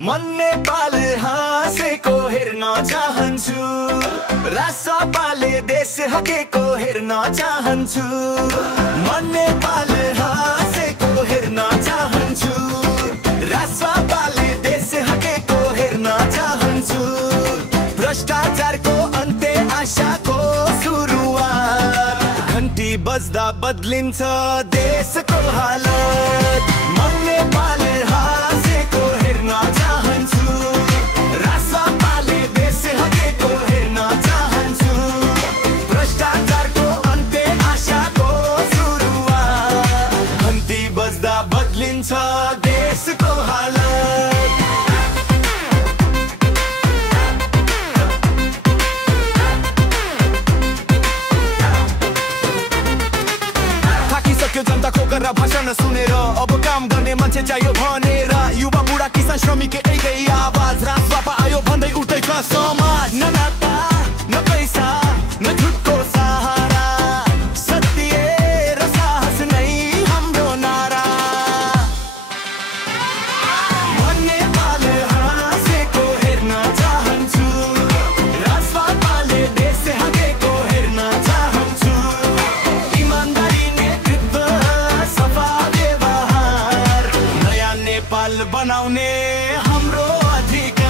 मन नेपाल हाँसेको हेर्न चाहन्छु, राष्ट्रपाले देश हकेको हेर्न चाहन्छु। मन नेपाल हाँसेको हेर्न चाहन्छु, राष्ट्रपाले देश हकेको हेर्न चाहन्छु। भ्रष्टाचारको अन्त्य आशाको सुरुवात, घन्टी बज्दा बदलिन्छ देशको हालत। मन नेपाल हाँसेको हेर्न चाहन्छु, राष्ट्रपाले देश हकेको हेर्न चाहन्छु। भ्रष्टाचारको अन्त्य आशाको सुरुवात, घन्टी बज्दा बदलिन्छ देशको हालत। थाकिसक्यो जनताको गरेर भाषण सुनेर, अब काम गर्ने मान्छे चाहियो भनेर। युवा बुढा किसान श्रमिक एकै आवाज, राजबापा आयो भन्दै उठेछ समाज। न नाता न पैसा न झुटको सहारा, सत्य र साहस नै हाम्रो नारा। मन नेपाल हाँसेको हेर्न चाहन्छु, राजबापाले देश हकेको हेर्न चाहन्छु। इमानदारी नेतृत्व सफा व्यवहार, नयाँ नेपाल बनाउने हाम्रो अधिकार।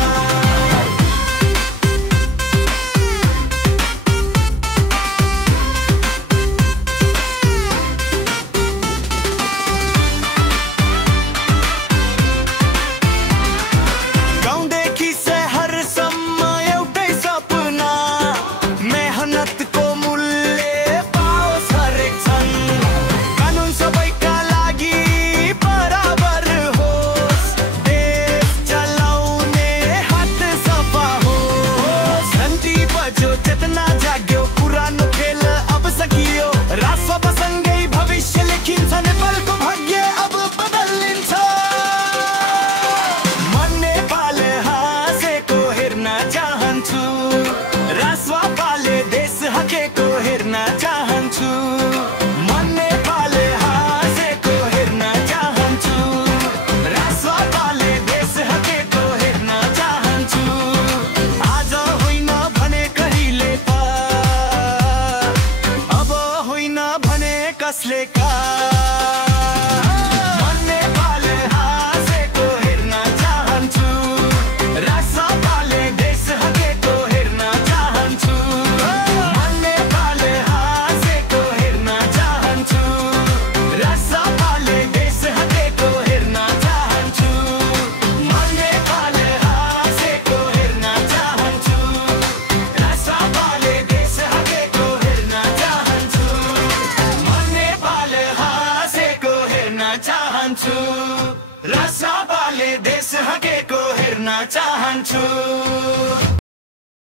गाउँदेखि शहरसम्म एउटै सपना, मेहनतको मूल्य पाओस् हरेक क्षण। कानुन सबैका लागि बराबर होस्, देश चलाउने हात सफा होस्। घन्टी बज्यो चेतना जाग्यो, पुरानो खेल अब सकियो। राष्ट्रसँगै भविष्य लेखिन्छ, नेपालको भाग्य अब बदलिन्छ। मन नेपाल हाँसेको हेर्न चाहन्छु, राष्ट्रपाले देश हकेको हेर्न चाहन्छु। मन नेपाल हाँसेको हेर्न चाहन्छु, राष्ट्रपाले देश हकेको हेर्न चाहन्छु। आज होइन भने कहिले त, अब होइन भने कसले का। मन नेपाल हाँसेको हेर्न चाहन्छु, राष्ट्रपाले देश हकेको हेर्न चाहन्छु। मन नेपाल हाँसेको हेर्न चाहन्छु, राष्ट्रपाले देश हकेको हेर्न चाहन्छु। मन नेपाल हाँसेको हेर्न चाहन्छु, राष्ट्रपाले देश हकेको हेर्न चाहन्छु। मन नेपाल हाँसेको हेर्न चाहन्छु, राष्ट्रपाले देश हकेको हेर्न चाहन्छु।